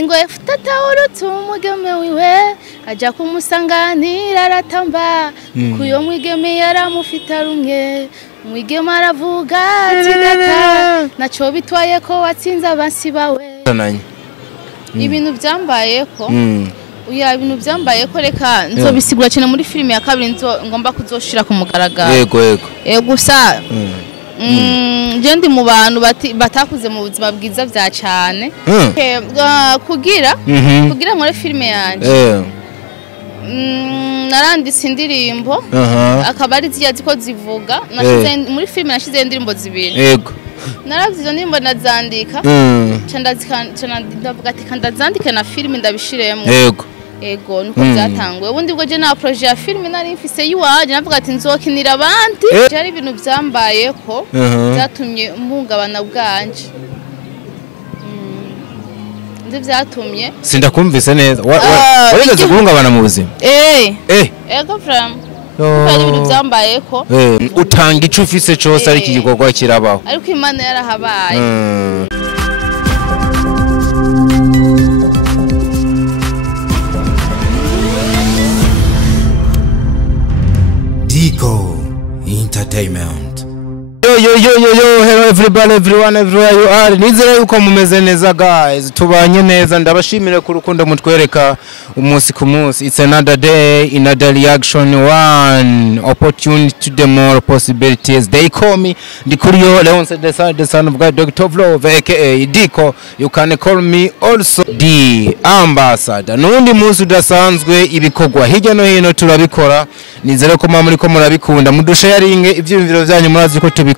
ngo yafutata urutse wiwe aja kumusanganira aratamba kuyo mwigeme yaramufita rumwe mwigeme aravuga ati data naco bitwaye ko watsinze abansi bawe ibintu byambayeko uya ibintu byambayeko reka nzobisigura cyane muri filime ya kabiri ngomba kuzoshira ku mugaragaro yego gusa ndi mu bantu batakuze mu buzima bwiza bya cyane kugira nkore filime yanje naranditse indirimbo akaba ari ziya ziko zivuga muri filime nashize indirimbo zibiri yego naravye izo ndirimbo nazandika ndavuga ati kandazandike na filime ndabishiremo ego nuko byatangwe ubundi bwo je na projet ya filime nari mfise yiwaje navuga ati nzokinira abandi cyari ibintu byambayeko byatumye mpungabana bwanje ndi byatumye sindakumvise neza warigeze guhungabana mu buzima ego from ari ibintu byambayeko utanga ico ufise cyose ari iki gikorwa kirabaho ariko Imana yarahabaye Dico Entertainment. Hello everybody, everyone, everywhere you are. Nizere yuko mumeze neza guys. Tubanye neza ndabashimire ku rukundo mutwereka umunsi ku munsi. It's another day, another reaction, one opportunity to the more possibilities. They call me Dikurio Leon the son of God, Dr. Vlove, aka Dico. You can call me also the ambassador. Nundi munsi udasanzwe ibikogwa hirya no hino turabikora. Nizere ko muri ko murabikunda mudusharinge ivyumviro byanyu murazi ko tubikunda.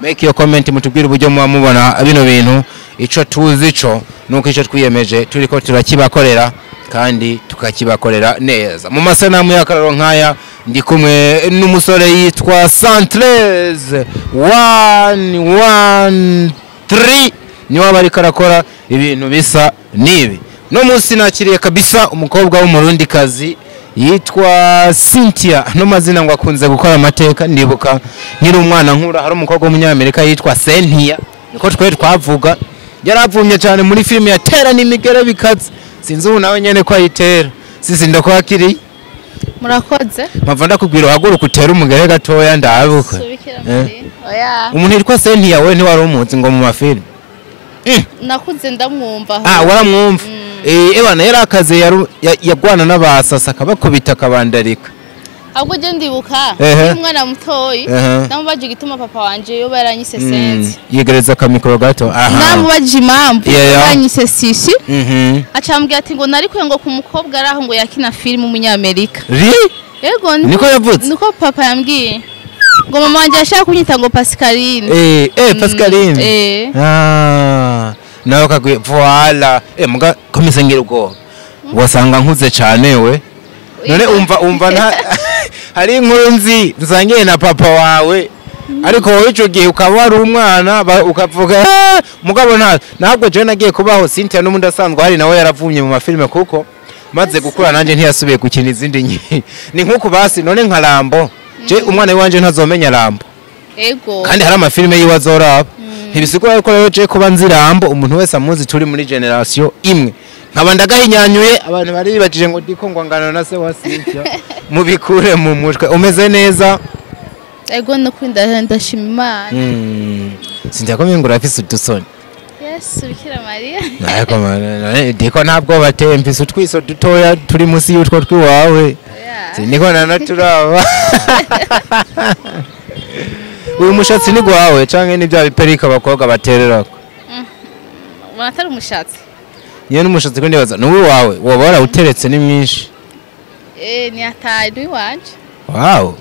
Make your comment mutubwire uburyo mubona bino bintu ico tuzi ico nuko ico twiyemeje turiko turakibakorera kandi tukakibakorera neza mu masanamu y'akararo nkaya ndi kumwe n'umusore yitwa Santrez 113 ni wabari karakora ibintu bisa nibi no munsi nakiriye kabisa umukobwa w'umurundi kazi yitwa Cynthia no mazina ngo akunze gukora amateka ndibuka nkiri umwana nkura hari umukobwa w'umunyamerika yitwa Cynthia niko twavuga yaravumye cyane muri filime ya Tera n'imigere bikaze sinzi ubu nawe nyene ko ayitera sisi ndakwakiri murakoze mpava ndakubwira uhaguruka utera umugere gatoya ndabuka umuntu yitwa Cynthia we ntiwari umuzi ngo mu mafilime nakuze ndamwumva waramwumva ebana yarakaze yagwana n'abasasa kabakubita kabandarika ahubwo je ndibuka umwana mutoyi namubaje gituma papa wanje yo baranyise sense yegereza kamikoro gato namubaje impamvu baranyise sisi acambwira ati ngo nari kwe ngo ku mukobwa araho ngo yakina film umunyamerika yego niko yavutse niko papa yambwiye ngo mama wanje yashaka kunyita ngo Pascaline Pascaline nawe kagwe voila muga komeze ngira ubwo wasanga nkuze cyane we none umva hari inkuru nzi nsangiye na papa wawe ariko wowe ico gihe ukaba ari umwana ukavuga mugabo ntabwo je nagiye kubaho Cynthia n'umundi asanzwe hari nawe yaravumye mu mafilime kuko maze gukura nanje ntiyasubiye gukina izindi ni nkuko basi none nka Rambo je umwana wanje ntazomenya Rambo kandi hari amafilime yiwazoraba ntibisigura ko rero je kuba nzirambo umuntu wese amuzi turi muri generation imwe nkaba ndagahinyanyuye abantu bari bibajije ngo Diko ngo ngana na se wa Cynthia mubikure mu mutwe umeze neza ego no kwinda ndashima Imana Cynthia ko mingura afise udusoni yes Bikira Maria nako mana Diko ntabwo batempise utwiso dutoya turi musi y'utwo twiwawe niko nanaturaba uyu mushatsi ni gwawe canke ni bya biperika bakobwa batererako Wanatari umushatsi Niyo n'umushatsi ko ndibaza n'uwi wawe woba warawuteretse ni mwinshi ni atari wanje wow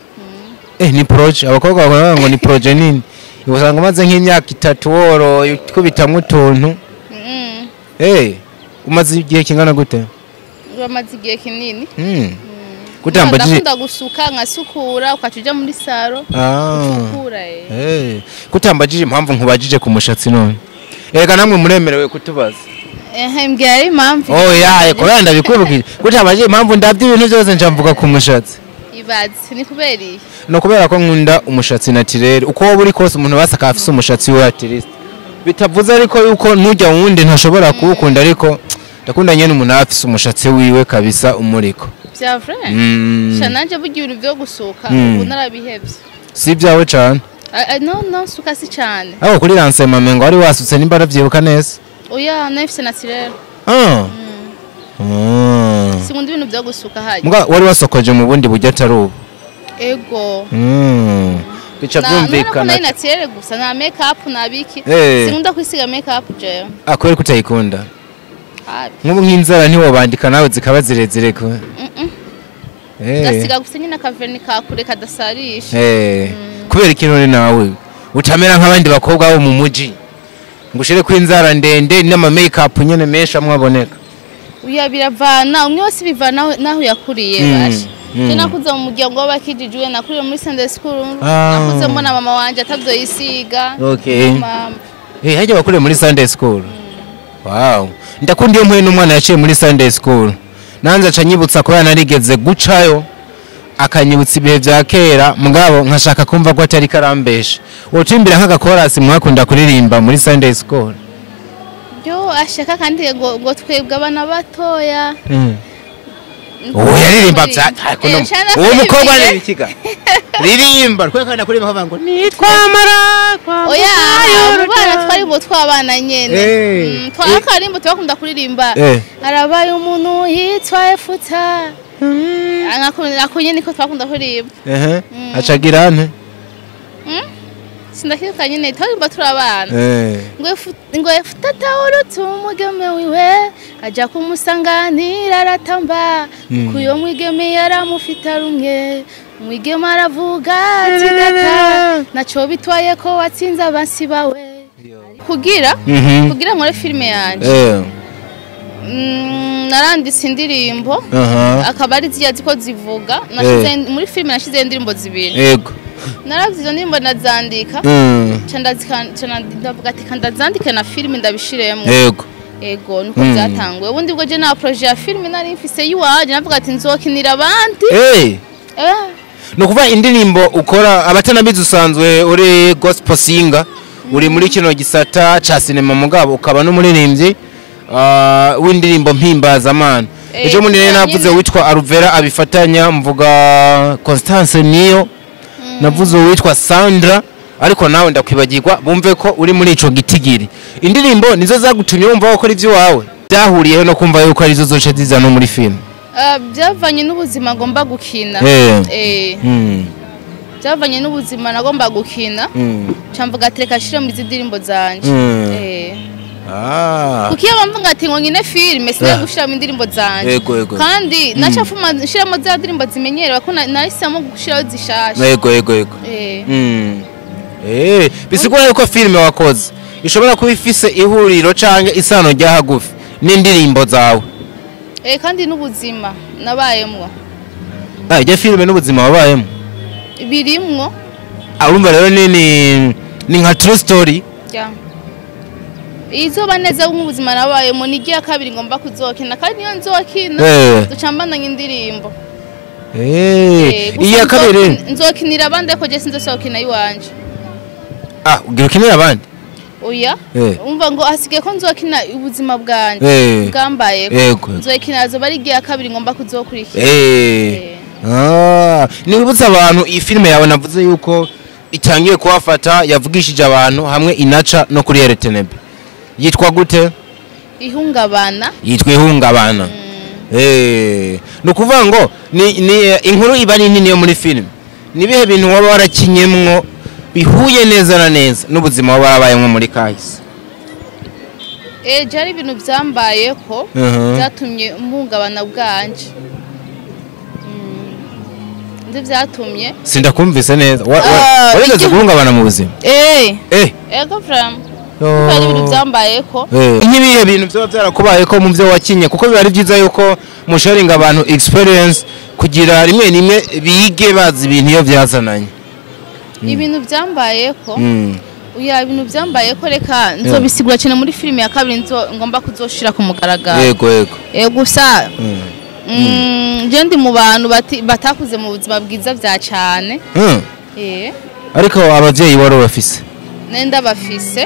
ni project abakobwa bakora ngo ni project nini ubusanga maze nk'imyaka 3 woro kubitamwe utuntu umaze igihe kingana gute Umaze igihe kinini kutambajije ndakunda gusuka nkasukura ukacuja muri saro usukura kutambajije impamvu nkubajije ku mushatsi none erega namwe muremerewe kutubaza mbwira ari impamvu kubera ndabikubwira kutambajije impamvu ndabye ibintu byose njamvuga ku mushatsi ibazi ni kubera no kubera ko nkunda umushatsi naturel uko wowe uri kose umuntu basaka afise umushatsi we atiriste bitavuze ariko yuko ntujya wundi ntashobora kuwukunda ariko ndakunda nyene umuntu afise umushatsi wiwe kabisa umuriko bya vrai shananje bugiye ibintu byo gusuka ubu narabihebye si byawe cyane no suka si cyane aho kuri lancement mengo wari wasutse nimba ravyibuka neza oya nafise naturel sinkunda ibintu byo gusuka haje muga wari wasokoje mu bundi buryo atarubu ego bica byumvikana na naturel gusa na make up nabiki sinkunda kwisiga make up je akwere kutayikunda nk'ubu nk'inzara ntiwobandika nawe zikaba zirezire ko gasiga gusa nyine akaverni kakure kadasarisha kubera ikintu nawe utamera nk'abandi bakobwa bo mu muji ngushire ko inzara ndende n'ama make up nyene mesha mwaboneka uya biravana umwe wose bivana naho yakuriye bashi nakuze mu muryango w'abakijijwe nakuriye muri Sunday school nakuze mbona mama wanje atavyo yisiga hajya bakuriye muri Sunday school wow ndakundi yo mwe n'umwana yaciye muri Sunday school nanze acanyibutsa ko yanarigeze gucayo akanyibutsa ibihe bya kera mugabo nkashaka kumva ko atari karambesha wotimbira nk'agakorasi mwakunda kuririmba muri Sunday school yo ashaka kandi ngo twebwe abana batoya yaririmba bya uwo mukobwa ari ikiga ririmba twekana kuri bavuga nitwamara oya abana twari bo twabana nyene twakarimbo twakunda kuririmba arabaye umuntu yitwa Efuta akakunda niko twakunda kuririmba acagira nte sindakiruka nyene twarimba turabana ngo Efuta tawurutu umugeme wiwe aja kumusanganira aratamba kuyo mwigeme yaramufita rumwe mwigeme aravuga ati data naco bitwaye ko watsinze abansi bawe kugira nkore filime yanje naranditse indirimbo akaba ari ziyazi ko zivuga nashize muri filime nashize indirimbo zibiri yego naravye izo ndirimbo nazandika ndavuga ati kandazandike na filime ndabishiremo yego nuko byatanguye ubundi bwo je na projet ya filime nari mfise yiwaje navuga ati nzokinira abandi nukuva indirimbo ukora abatanabizi usanzwe uri gospel singer uri muri kino gisata ca cinema mugabo ukaba n'umuririmbyi w'indirimbo mpimbaza amana ejo munene navuze witwa Aruvera abifatanya mvuga Constance niyo navuze witwa Sandra ariko nawe ndakwibagirwa bumve ko uri muri ico gitigiri indirimbo nizo zagutumye wumva ko ivyo wawe byahuriyeho no kumva yuko arizo zoce ziza no muri film byavanye n'ubuzima ngomba gukina byavanye n'ubuzima nagomba gukina camvuga ati reka shira mu zidirimbo zanje kukiya bamvuga ati ngo ngine filme sine gushira mu indirimbo zanje kandi nacafuma shira mu za ndirimbo zimenyerewe ko nahisemo gushiraho zishasha yego bisigura yuko filme wakoze ishobora kuba ifise ihuriro canke isano rya hagufi n'indirimbo zawe kandi n'ubuzima nabayemwo ijya filme n'ubuzima wabayemo birimwo urumva rero ni nka true story izoba neza nk'ubuzima nabayemo ni giya kabiri ngomba kuzokina kandi iyo nzokina ducambana nk'indirimbo iya kabiri nzokinira abandi ariko je sinzosokina yiwanje ugira ukinira abandi oya umva ngo asige ko nzokina ubuzima bwanje bwambaye nzokina azo bari giya kabiri ngomba kuzokurikira nibutsa abantu iyi filime yawe navuze yuko itangiye kuwafata yavugishije abantu hamwe inaca no kuri RTNB yitwa gute ihungabana yitwa ihungabana nukuvuga ngo ni inkuru iba ari nini yo muri filime nibihe bintu waba warakinyemwo bihuye neza na neza n'ubuzima waba warabayemwo muri kahise jari ibintu byambayeko byatumye umuhungabana bwanje ndi byatumye sindakumvise neza warigeze guhungabana mu buzima ego from ari ibintu byambayeko nk'ibihe bintu byo byarakubayeko mu byo wakinye kuko biba ari byiza yuko musharinga abantu experience kugira rimwe nimwe bige bazi ibintu iyo byazananye ibintu byambayeko uya ibintu byambayeko reka nzobisigura cyane muri filime ya kabiri ngomba kuzoshira ku mugaragaro yego gusa je ndi mu bantu batakuze mu buzima bwiza bya cyane ariko abavyeyi wari bafise nenda bafise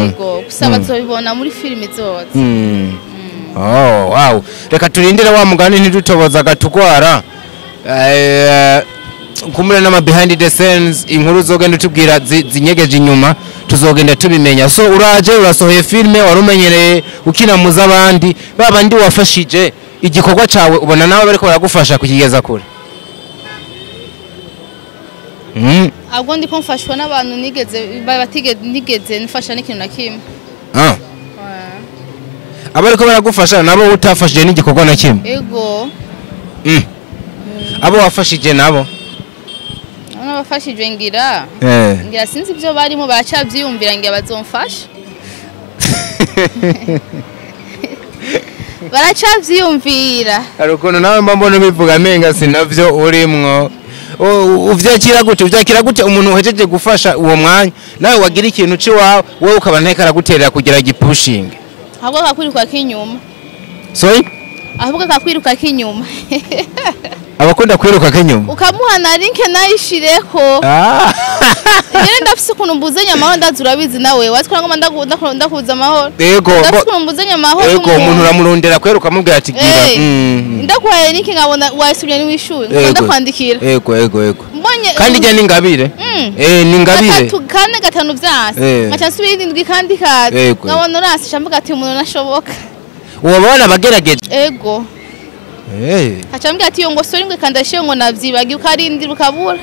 yego gusa bazobibona muri filime zose Oh wow, reka turindire wa mugani ntidutoboza gatugwara kumure n'ama behind the scenes inkuru zogenda tubwira zinyegeje inyuma tuzogenda tubimenya. So uraje urasohoye filme warumenyereye ukina muza abandi babandi wafashije igikorwa cawe ubona nawe bariko baragufasha kukigeza kure. Ahubwo ndiko mfashwa n'abantu nigeze nifasha n'ikintu na kimwe. Abariko baragufasha nabo utafashije n'igikorwa na kimwe. Ego. Abo wafashije nabo bafashije ngira sinzi ibyo barimo baracabyiyumvira ngira bazomfasha. Baracabyiyumvira. Arukono nawe mbona bivuga menga sinavyo urimwo. Uvyakira gute umuntu uhejeje gufasha uwo mwanya nawe wagira ikintu ci wawe wowe ukaba nteka araguterera kugira gipushing. Ahubwo kakwiruka kinyuma. Sorry? Ahubwo kakwiruka kinyuma. Abakunda kwiruka kinyuma. Ukamuhana link nayishireko. Ngere ndafise ukuntu mbuzanya amahoro ndazurabizi nawe watwara ngo ndakuza amahoro. Yego. Ndafise mbuzanya amahoro. Yego umuntu uramurondera kweruka mubwira ati gira. Ndakwaye link nkabona wasubye n'wishuri ndakwandikira. Yego. Kandi je ningabire. Ningabire. Kane gatanu vyase. Ngaca nsubira indwi kandi kaza. Ngabona urasi camvuga ati umuntu nashoboka. Ubona bagerageje. Ego. Hachambia ati ngo sori ngwe kandashiye ngo navyibagi ukarindira ukabura.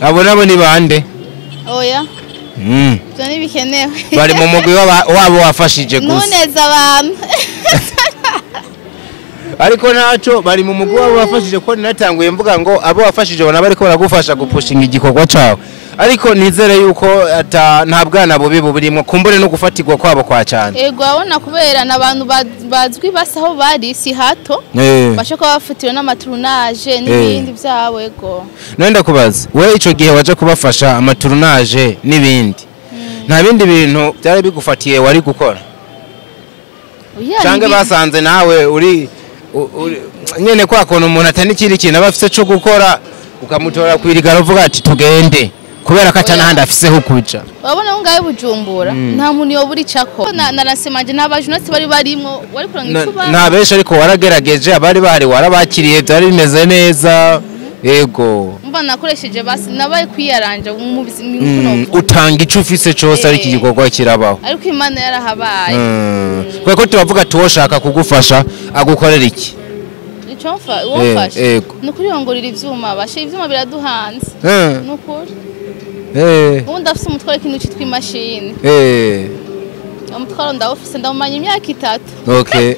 Abo nabo ni bande? Oya. Byani bikenewe. Bari mu mugwi wabo wafashije gusa. Noneza abantu. Ariko naco bari mu mugwi wabo wafashije ko natanguye mvuga ngo abo wafashije bona bariko baragufasha gupushinga igikorwa cawe. Ariko nizere yuko nta bwana bubi burimo kumbure no gufatirwa kwabo kwa cyane. Ego abona kubera nabantu bazwi basaho bari si hato bashaka bafatiwe n'amaturunage n'ibindi byawe ego. Nenda kubaza we ico gihe waje kubafasha amaturunage n'ibindi nta bindi bintu byari bigufatiye wari gukora cyangwa basanze nawe uri nyene kwa kono umuntu atani kiri kintu abafise cyo gukora ukamutora kwirigara uvuga ati tugende kubera ko atana handi afiseho kuja. Wabona ungaye Bujumbura nta muntu yoburi cako narasemanje n'abajunatsi bari barimo wari kuranga icuba nta benshi ariko waragerageje abari bahari warabakiriye byari bimeze neza. Yego mba nakoresheje basi nabaye kwiyaranja mu bizima utanga ico ufise cyose ari igikorwa kirabaho ariko Imana yarahabaye. Kweko tubavuga tuwoshaka kugufasha agukorera iki icomfa wofasha nukuri yongorira ivyuma bashe ivyuma biraduhanze nukuri ubundi afise umutwaro ikintu cyitwa imashini umutwaro ndawufise ndamumanya imyaka 3. Okay.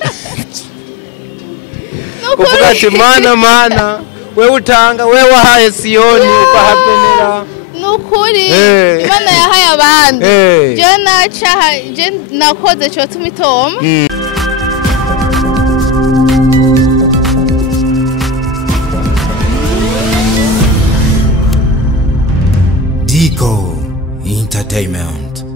Uvuga ati mana wewe utanga wewe wahaye Siyoni ukahapenera nukuri Imana yahaye abandi je naca je nakoze cyo tumitoma. Diko Entertainment.